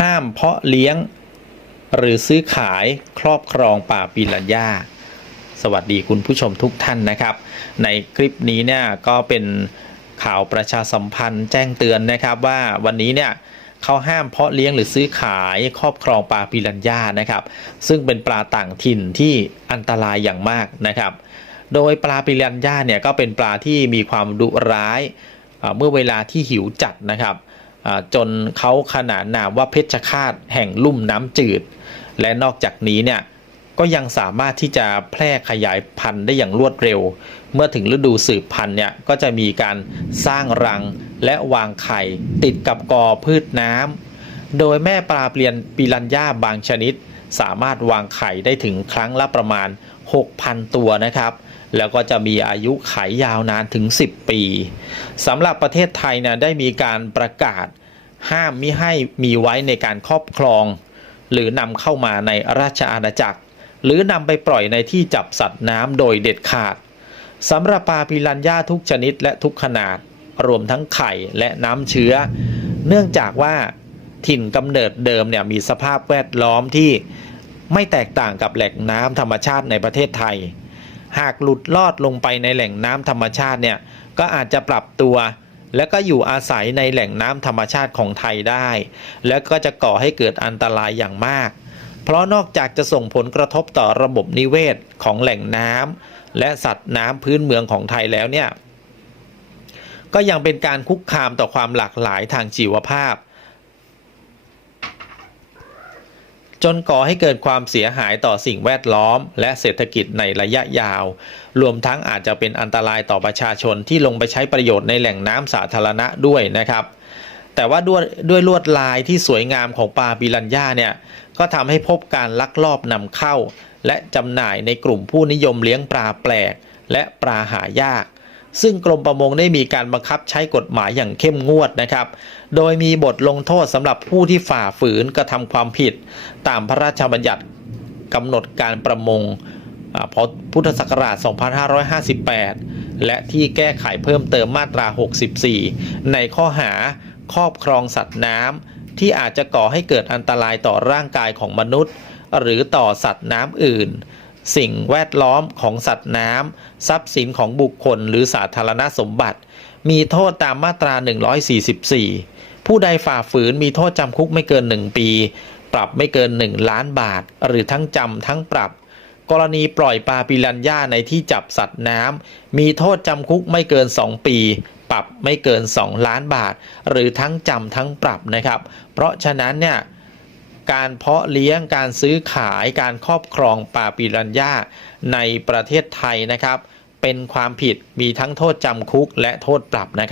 ห้ามเพาะเลี้ยง หรือซื้อขายครอบครองป่าปีรัญญาสวัสดีคุณผู้ชมทุกท่านนะครับ ในคลิปนี้เนี่ยก็เป็นข่าวประชาสัมพันธ์แจ้งเตือนนะครับว่าวันนี้เนี่ยเขาห้ามเพาะเลี้ยงหรือซื้อขายครอบครองปลาปิรันย่านะครับ ซึ่งเป็นปลาต่างถิ่นที่อันตรายอย่างมากนะครับ โดยปลาปิรันย่าเนี่ยก็เป็นปลาที่มีความดุร้ายเมื่อเวลาที่หิวจัดนะครับ จนเขาขนานนามว่าเพชฌฆาตแห่งลุ่มน้ำจืด และนอกจากนี้เนี่ยก็ยังสามารถที่จะแพร่ขยายพันธุ์ได้อย่างรวดเร็ว เมื่อถึงฤดูสืบพันธุ์เนี่ยก็จะมีการสร้างรังและวางไข่ติดกับกอพืชน้ำโดยแม่ปลาเปลี่ยนปิรันย่าบางชนิด สามารถวางไข่ได้ถึงครั้งละประมาณ 6,000 ตัวนะครับ แล้วก็จะมีอายุไขยาวนานถึง 10 ปีสำหรับประเทศไทยนะได้มีการประกาศห้ามมิให้มีไว้ในการครอบครอง หรือนำเข้ามาในราชอาณาจักร หรือนำไปปล่อยในที่จับสัตว์น้ำโดยเด็ดขาดสำหรับปลาปิรันย่าทุกชนิดและทุกขนาด รวมทั้งไข่และน้ำเชื้อ เนื่องจากว่า ถิ่นกำเนิดเดิมเนี่ยมีสภาพแวดล้อมที่ไม่แตกต่างกับแหล่งน้ำธรรมชาติในประเทศไทย หากหลุดลอดลงไปในแหล่งน้ำธรรมชาติเนี่ยก็อาจจะปรับตัวและก็อยู่อาศัยในแหล่งน้ำธรรมชาติของไทยได้ และก็จะก่อให้เกิดอันตรายอย่างมาก เพราะนอกจากจะส่งผลกระทบต่อระบบนิเวศของแหล่งน้ำและสัตว์น้ำพื้นเมืองของไทยแล้วเนี่ย ก็ยังเป็นการคุกคามต่อความหลากหลายทางชีวภาพ จนก่อให้เกิดความเสียหายต่อสิ่งแวดล้อม และเศรษฐกิจในระยะยาว รวมทั้งอาจจะเป็นอันตรายต่อประชาชนที่ลงไปใช้ประโยชน์ในแหล่งน้ำสาธารณะด้วยนะครับ แต่ว่าด้วยด้วยลวดลายที่สวยงามของปลาปิรันย่าเนี่ยก็ทำให้พบการลักลอบนำเข้า และจำหน่ายในกลุ่มผู้นิยมเลี้ยงปลาแปลก และปลาหายาก ซึ่งกรมประมงได้มีการบังคับใช้กฎหมายอย่างเข้มงวดนะครับ โดยมีบทลงโทษสำหรับผู้ที่ฝ่าฝืนกระทำความผิด ตามพระราชบัญญัติกำหนดการประมงอ่าพพุทธศักราช 2558 และที่แก้ไขเพิ่มเติมมาตรา 64 ในข้อหาครอบครองสัตว์น้ำที่อาจจะก่อให้เกิดอันตรายต่อร่างกายของมนุษย์ หรือต่อสัตว์น้ำอื่น สิ่งแวดล้อมของสัตว์น้ำทรัพย์สินของบุคคลหรือสาธารณสมบัติ มีโทษตามมาตรา 144 ผู้ใดฝ่าฝืนมีโทษจำคุกไม่เกิน 1 ปี ปรับไม่เกิน 1 ล้านบาท หรือทั้งจำทั้งปรับ กรณีปล่อยปลาปิรันย่าในที่จับสัตว์น้ำมีโทษจำคุกไม่เกิน 2 ปีปรับไม่เกิน 2 ล้านบาท หรือทั้งจำทั้งปรับนะครับ เพราะฉะนั้นเนี่ย การเพาะเลี้ยงการซื้อขายการครอบครองป่าปิรัญญาในประเทศไทยนะครับ เป็นความผิดมีทั้งโทษจำคุกและโทษปรับนะครับ